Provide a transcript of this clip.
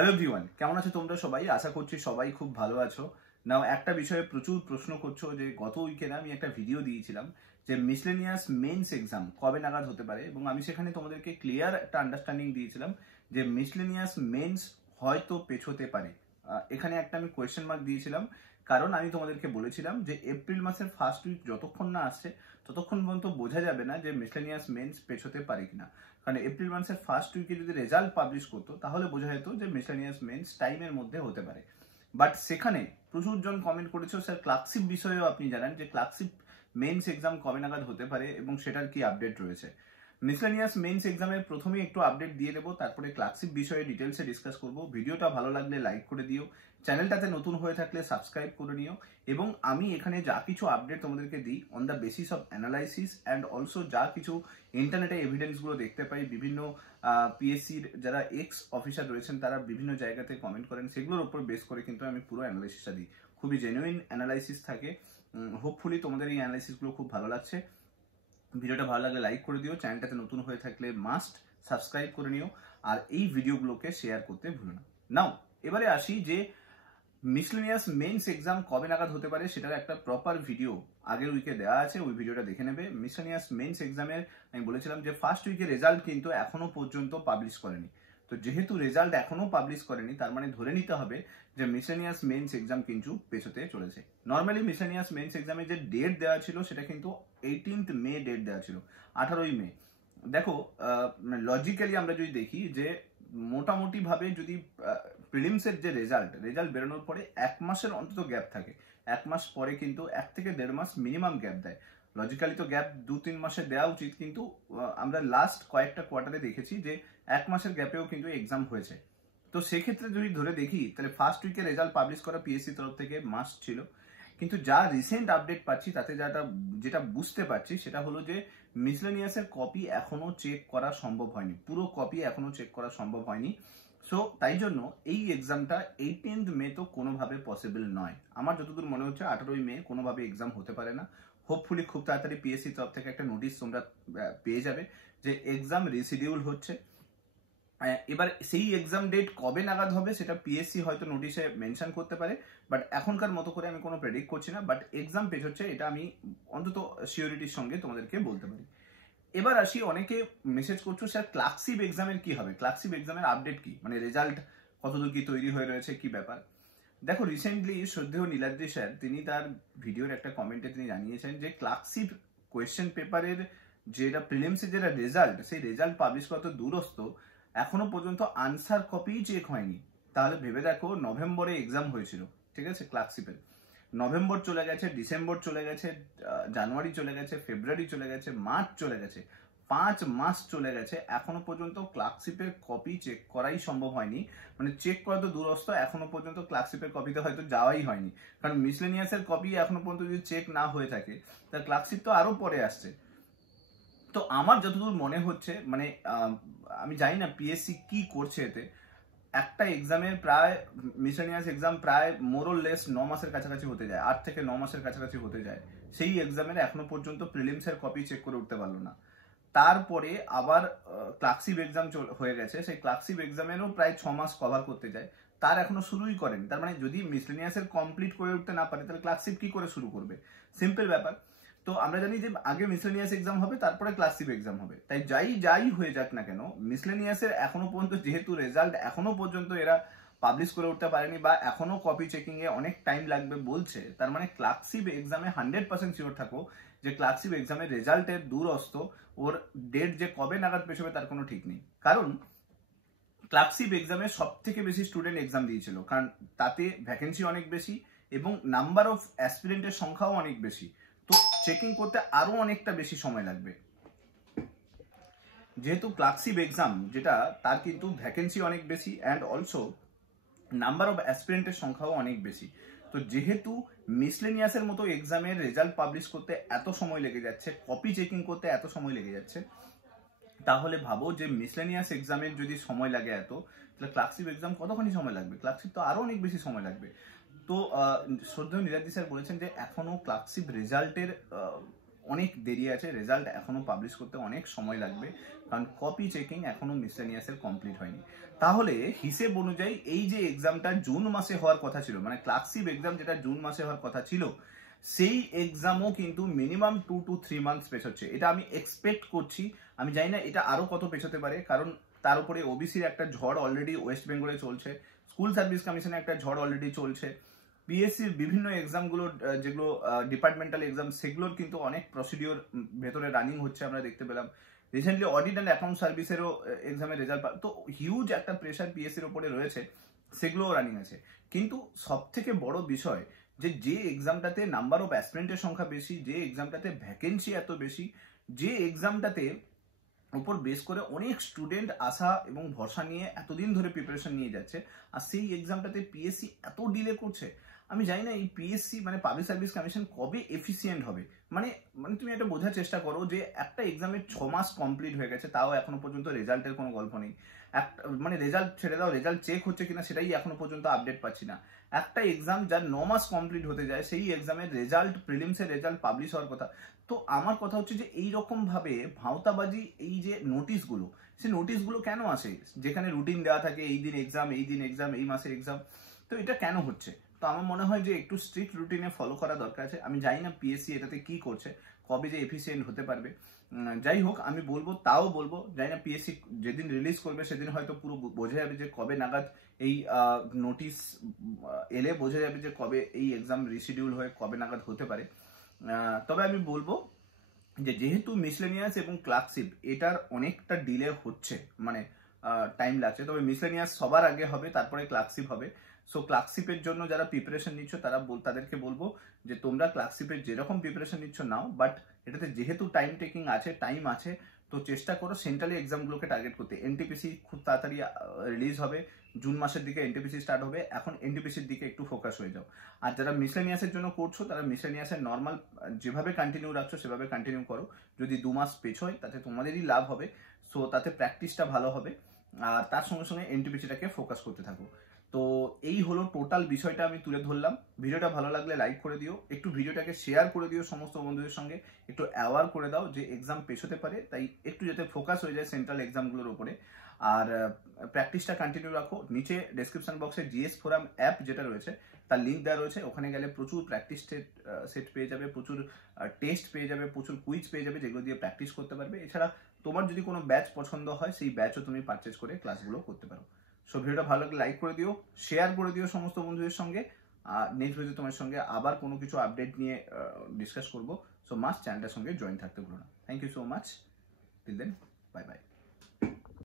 Hello everyone, কেমন আছো তোমরা সবাই? আশা করছি সবাই খুব ভালো আছো। নাও একটা বিষয়ে প্রচুর প্রশ্ন করছো যে গত উইকেন্ডে আমি একটা ভিডিও দিয়েছিলাম যে মিসলেনিয়াস মেন্স এক্সাম কবে নাগাদ হতে পারে, এবং আমি সেখানে তোমাদেরকে ক্লিয়ার একটা আন্ডারস্ট্যান্ডিং দিয়েছিলাম যে মিসলেনিয়াস মেন্স হয়তো পেছোতে পারে। এখানে একটা আমি কোয়েশ্চেন মার্ক দিয়েছিলাম, কারণ আমি তোমাদেরকে বলেছিলাম যে এপ্রিল মাসের ফার্স্ট উইক যতক্ষণ না আসছে ততক্ষণ পর্যন্ত বোঝা যাবে না যে মিসলেনিয়াস মেন্স পেছোতে পারে কিনা। কারণ এপ্রিল মাসের ফার্স্ট উইকে যদি রেজাল্ট পাবলিশ করতো তাহলে বোঝা যেত যে মিসলেনিয়াস মেন্স টাইমের মধ্যে হতে পারে। বাট সেখানে প্রচুর জন কমেন্ট করেছো স্যার ক্লার্কশিপ বিষয়েও আপনি জানান যে ক্লার্কশিপ মেন্স এক্সাম কবে নাগাদ হতে পারে এবং সেটার কি আপডেট রয়েছে। মিসলেনিয়াস মেন্স এক্সামের প্রথমেই একটু আপডেট দিয়ে দেবো, তারপরে ক্লার্কশিপ বিষয়ে ডিটেলসে ডিসকাস করবো। ভিডিওটা ভালো লাগলে লাইক করে দিও, চ্যানেলটাতে নতুন হয়ে থাকলে সাবস্ক্রাইব করে নিও। এবং আমি এখানে যা কিছু আপডেট তোমাদেরকে দিই on the basis of analysis and also যা কিছু ইন্টারনেটে এভিডেন্সগুলো দেখতে পাই, বিভিন্ন পিএসসির যারা এক্স অফিসার রয়েছেন তারা বিভিন্ন জায়গাতে কমেন্ট করেন, সেগুলোর উপর বেস করে কিন্তু আমি পুরো অ্যানালাইসিসটা দিই। খুবই জেনুইন অ্যানালাইসিস থাকে। হোপফুলি তোমাদের এই অ্যানালাইসিসগুলো খুব ভালো লাগছে। ভিডিওটা ভালো লাগলে লাইক করে দিও, চ্যানেলটাতে নতুন হয়ে থাকলে মাস্ট সাবস্ক্রাইব করে নিও, আর এই ভিডিওগুলোকে শেয়ার করতে ভুলো না। নাও এবারে আসি যে মিসলেনিয়াস মেন্স এক্সাম কবে নাগাদ হতে পারে সেটার একটা প্রপার ভিডিও আগের উইকে দেওয়া আছে, ওই ভিডিওটা দেখে নেবে। মিসলেনিয়াস মেন্স এক্সামের আমি বলেছিলাম যে ফার্স্ট উইকের রেজাল্ট কিন্তু এখনো পর্যন্ত পাবলিশ করেনি। তো যেহেতু রেজাল্ট এখনো পাবলিশ করেনি তার মানে ধরে নিতে হবে যে মিসলেনিয়াস মেন্স এক্সাম কিন্তু পেছোতে চলেছে। নর্মালি মিসলেনিয়াস মেন্স এক্সামে যে ডেট দেওয়া ছিল সেটা কিন্তু 18th মে ডেট দেওয়া ছিল, 18ই মে। দেখো লজিক্যালি আমরা যদি দেখি যে মোটামুটি ভাবে যদি প্রিলিমসের যে রেজাল্ট বেরোনোর পরে 1 মাসের অন্তত গ্যাপ থাকে, 1 মাস পরে কিন্তু 1 থেকে 1.5 মাস মিনিমাম গ্যাপ দেয়। লজিক্যালি তো গ্যাপ 2-3 মাসে দেওয়া উচিত, কিন্তু আমরা লাস্ট কয়েকটা কোয়ার্টারে দেখেছি যে 1 মাসের গ্যাপেও কিন্তু এক্সাম হয়েছে। তো সেক্ষেত্রে যদি ধরে দেখি তাহলে ফার্স্ট উইকে রেজাল্ট পাবলিশ করা পিএসসি তরফ থেকে মাস্ট ছিল। কিন্তু যা রিসেন্ট আপডেট পাচ্ছি তাতে যেটা বুঝতে পারছি সেটা হলো যে মিসলেনিয়াসের কপি এখনো চেক করা সম্ভব হয়নি, পুরো কপি এখনো চেক করা সম্ভব হয়নি। সো তাই জন্য এই এক্সামটা 18th মে তো কোনোভাবে পসিবল নয়। আমার যতদূর মনে হচ্ছে 18ই মে কোনোভাবে এক্সাম হতে পারে না। হোপফুলি খুব তাড়াতাড়ি পিএসসি তরফ থেকে একটা নোটিশ তোমরা পেয়ে যাবে যে এক্সাম রিশিডিউল হচ্ছে। এবার সেই এক্সাম ডেট কবে নাগাদ হবে সেটা পিএসসি হয়তো নোটিশে মেনশন করতে পারে, বাট এখনকার মতো করে আমি কোনো প্রেডিক্ট করছি না। বাট এক্সাম পেছোচ্ছে এটা আমি অন্তত সিওরিটির সঙ্গে তোমাদেরকে বলতে পারি। এবার আসি, অনেকে মেসেজ করছো স্যার ক্লার্কশিপ এক্সামের কি হবে, ক্লার্কশিপ এক্সামের আপডেট কি, মানে রেজাল্ট কতদূর কি তৈরি হয়ে রয়েছে, কি ব্যাপার। দেখো রিসেন্টলি শ্রদ্ধেয় নীলাদ্রি স্যার তিনি তার ভিডিওর একটা কমেন্টে তিনি জানিয়েছেন যে ক্লার্কশিপ কোয়েশ্চেন পেপারের যেটা প্রিলিমসের যেটা রেজাল্ট, সেই রেজাল্ট পাবলিশ করা তো দূরস্থ, এখনো পর্যন্ত আনসার কপি চেক হয়নি। তাহলে ভেবে দেখো নভেম্বরে এক্সাম হয়েছিল, ঠিক আছে, ক্লার্কশিপের। নভেম্বর চলে গেছে, ডিসেম্বর চলে গেছে, জানুয়ারি চলে গেছে, ফেব্রুয়ারি চলে গেছে, মার্চ চলে গেছে, 5 মাস চলে গেছে, এখনো পর্যন্ত ক্লার্কশিপের কপি চেক করাই সম্ভব হয়নি। মানে চেক করা তো দূরস্থ, এখনো পর্যন্ত ক্লার্কশিপের কপিতে হয়তো যাওয়াই হয়নি। কারণ মিসলেনিয়াসের কপি এখনো পর্যন্ত যদি চেক না হয়ে থাকে তাহলে ক্লার্কশিপ তো আরো পরে আসছে। তো আমার যতদূর মনে হচ্ছে, মানে আমি জানি না পিএসসি কি করছে এতে, একটা এক্সামের প্রায় মিসলেনিয়াস এক্সাম প্রায় মোরলেস 9 মাসের কাছাকাছি হতে যায়, 8 থেকে 9 মাসের কাছাকাছি হতে যায়। সেই এক্সামের এখনো পর্যন্ত প্রিলিমসের কপি চেক করে উঠতে পারলো না। তারপরে আবার ক্লার্কশিপ এক্সাম হয়ে গেছে, সেই ক্লার্কশিপ এক্সামেরও প্রায় 6 মাস কভার করতে যায়, তার এখনো শুরুই করেনি। তার মানে যদি মিসলেনিয়াসের কমপ্লিট করে উঠতে না পারে তাহলে ক্লার্কশিপ কি করে শুরু করবে, সিম্পল ব্যাপার। তো আমরা জানি যে আগে মিসলেনিয়াস এক্সাম হবে তারপরে ক্লার্কশিপ এক্সাম হবে, তাই যাই হয়ে যাক না কেন মিসলেনিয়াসের এখনো পর্যন্ত যেহেতু রেজাল্ট এখনো পর্যন্ত এরা পাবলিশ করে উঠতে পারেনি বা এখনো কপি চেকিং এ অনেক টাইম লাগবে বলছে, তার মানে ক্লার্কশিপ এক্সামে 100% শিওর থাকো যে ক্লার্কশিপ এক্সামের রেজাল্টের দূরস্থ, ওর ডেট যে কবে নাগাদ পেছবে তার কোনো ঠিক নেই। কারণ ক্লার্কশিপ এক্সামে সব থেকে বেশি স্টুডেন্ট এক্সাম দিয়েছিল, কারণ তাতে ভ্যাকেন্সি অনেক বেশি এবং নাম্বার অফ অ্যাসপিরেন্টের সংখ্যাও অনেক বেশি, তো চেকিং করতে আরো অনেকটা বেশি সময় লাগবে। যেহেতু ক্লার্কশিপ এক্সাম যেটা, তার কিন্তু ভ্যাকেন্সি অনেক বেশি অ্যান্ড অলসো নাম্বার অফ অ্যাসপিরেন্টের সংখ্যাও অনেক বেশি। তো যেহেতু মিসলেনিয়াসের মতো এক্সামের রেজাল্ট পাবলিশ করতে এত সময় লেগে যাচ্ছে, কপি চেকিং করতে এত সময় লেগে যাচ্ছে, তাহলে ভাবো যে মিসলেনিয়াস এক্সামের যদি সময় লাগে এত, তাহলে ক্লার্কশিপ এক্সাম কতখানি সময় লাগবে, ক্লার্কশিপ তো আরো অনেক বেশি সময় লাগবে। তো শ্রদ্ধেয় নীলাদ্রি স্যার বলেছেন যে এখনো ক্লার্কশিপ রেজাল্টের অনেক দেরি আছে, রেজাল্ট এখনো পাবলিশ করতে অনেক সময় লাগবে, কারণ কপি চেকিং এখনো মিসলেনিয়াসের কমপ্লিট হয়নি। তাহলে হিসেব অনুযায়ী এই যে এক্সামটা জুন মাসে হওয়ার কথা ছিল, মানে ক্লার্কশিপ এক্সাম যেটা জুন মাসে হওয়ার কথা ছিল, সেই এক্সামও কিন্তু মিনিমাম 2 to 3 মান্থস পেছোচ্ছে। এটা আমি এক্সপেক্ট করছি, আমি জানি না এটা আরো কত পেছোতে পারে, কারণ তার উপরে ওবিসির একটা ঝড় অলরেডি ওয়েস্ট বেঙ্গলে চলছে, স্কুল সার্ভিস কমিশনে একটা ঝড় অলরেডি চলছে, পিএসসির বিভিন্ন এক্সামগুলো যেগুলো ডিপার্টমেন্টাল এক্সাম সেগুলোর কিন্তু অনেক প্রসিডিওর ভেতরে রানিং হচ্ছে, আমরা দেখতে পেলাম। রিসেন্টলি অডিট অ্যান্ড অ্যাকাউন্ট সার্ভিসেরও এক্সামের রেজাল্ট, তো হিউজ একটা প্রেশার পিএসসির ওপরে রয়েছে, সেগুলোও রানিং আছে। কিন্তু সব থেকে বড় বিষয় যে এক্সামটাতে নাম্বার অফ অ্যাসপিরেন্টের সংখ্যা বেশি, যে এক্সামটাতে ভ্যাকেন্সি এত বেশি, যে এক্সামটাতে উপর বেস করে অনেক স্টুডেন্ট আশা এবং ভরসা নিয়ে এতদিন ধরে প্রিপারেশন নিয়ে যাচ্ছে, আর সেই এক্সামটাতে পিএসসি এত ডিলে করছে, আমি জানি না এই পিএসসি মানে পাবলিক সার্ভিস কমিশন কবে এফিসিয়েন্ট হবে। মানে মানে তুমি এটা বোঝার চেষ্টা করো যে একটা এক্সামের 6 মাস কমপ্লিট হয়ে গেছে, তাও এখনো পর্যন্ত রেজাল্টের কোনো গল্প নেই। একটা মানে রেজাল্ট ছেড়ে দাও, রেজাল্ট চেক হচ্ছে কিনা সেটাই এখনো পর্যন্ত আপডেট পাচ্ছি না। একটা এক্সাম যার 9 মাস কমপ্লিট হতে যায়, সেই এক্সামের রেজাল্ট, প্রিলিমসের রেজাল্ট পাবলিশ হওয়ার কথা। তো আমার কথা হচ্ছে যে এইরকম ভাবে ভাওতাবাজি, এই যে নোটিশগুলো, সেই নোটিশগুলো কেন আসে যেখানে রুটিন দেওয়া থাকে এই দিন এক্সাম, এই দিন এক্সাম, এই মাসে এক্সাম, তো এটা কেন হচ্ছে? তো আমার মনে হয় যে একটু স্ট্রিক্ট রুটিনে ফলো করা দরকার আছে। আমি জানি না পিএসসি এটাতে কি করছে, কবে যে এফিসিয়েন্ট হতে পারবে। যাই হোক, আমি বলবো, তাও বলবো, জানি না পিএসসি যেদিন রিলিজ করবে সেদিন হয়তো পুরো বোঝা যাবে যে কবে নাগাদ এই নোটিশ এলে বোঝা যাবে যে কবে এই এক্সাম রিশিডিউল হয়ে কবে নাগাদ হতে পারে। তবে আমি বলবো যে যেহেতু মিসলেনিয়াস এবং ক্লার্কশিপ এটার অনেকটা ডিলে হচ্ছে, মানে টাইম লাগছে, তবে মিসলেনিয়াস সবার আগে হবে, তারপরে ক্লার্কশিপ হবে। সো ক্লার্কশিপের জন্য যারা প্রিপারেশন নিচ্ছ তাদেরকে বলবো যে তোমরা ক্লার্কশিপের যেরকম প্রিপারেশন নিচ্ছ নাও, বাট এটাতে যেহেতু টাইম আছে, তো চেষ্টা করো সেন্ট্রালি এক্সামগুলোকে টার্গেট করতে। এনটিপিসি খুব তাড়াতাড়ি রিলিজ হবে, জুন মাসের দিকে এনটিপিসি স্টার্ট হবে, এখন এনটিপিসির দিকে একটু ফোকাস হয়ে যাও। আর যারা মিসলেনিয়াসের জন্য করছো তারা মিসলেনিয়াসের নর্মাল যেভাবে কন্টিনিউ রাখছো সেভাবে কন্টিনিউ করো। যদি 2 মাস পেছোয় তাতে তোমাদেরই লাভ হবে, সো তাতে প্র্যাকটিসটা ভালো হবে, আর তার সঙ্গে সঙ্গে এনটিপিসিটাকে ফোকাস করতে থাকো। তো এই হলো টোটাল বিষয়টা আমি তুলে ধরলাম। ভিডিওটা ভালো লাগলে লাইক করে দিও, একটু ভিডিওটাকে শেয়ার করে দিও সমস্ত বন্ধুদের সঙ্গে, একটু অ্যাওয়ার করে দাও যে এক্সাম পেছোতে পারে, তাই একটু যাতে ফোকাস হয়ে যায় সেন্ট্রাল এক্সামগুলোর উপরে। আর প্র্যাকটিসটা কন্টিনিউ রাখো। নিচে ডেসক্রিপশন বক্সে জিএস ফোরাম অ্যাপ যেটা রয়েছে তার লিঙ্ক দেওয়া রয়েছে, ওখানে গেলে প্রচুর প্র্যাকটিস সেট পেয়ে যাবে, প্রচুর টেস্ট পেয়ে যাবে, প্রচুর কুইজ পেয়ে যাবে, যেগুলো দিয়ে প্র্যাকটিস করতে পারবে। এছাড়া তোমার যদি কোনো ব্যাচ পছন্দ হয় সেই ব্যাচও তুমি পারচেজ করে ক্লাসগুলো করতে পারো। সো ভিডিওটা ভালো লাগলে লাইক করে দিও, শেয়ার করে দিও সমস্ত বন্ধুদের সঙ্গে। নেক্সট ভিডিও তোমার সঙ্গে আবার কোনো কিছু আপডেট নিয়ে ডিসকাস করবো। সো মাস্ট চ্যানেলটার সঙ্গে জয়েন থাকতে ভুলো না। Thank you so much, till then, bye by.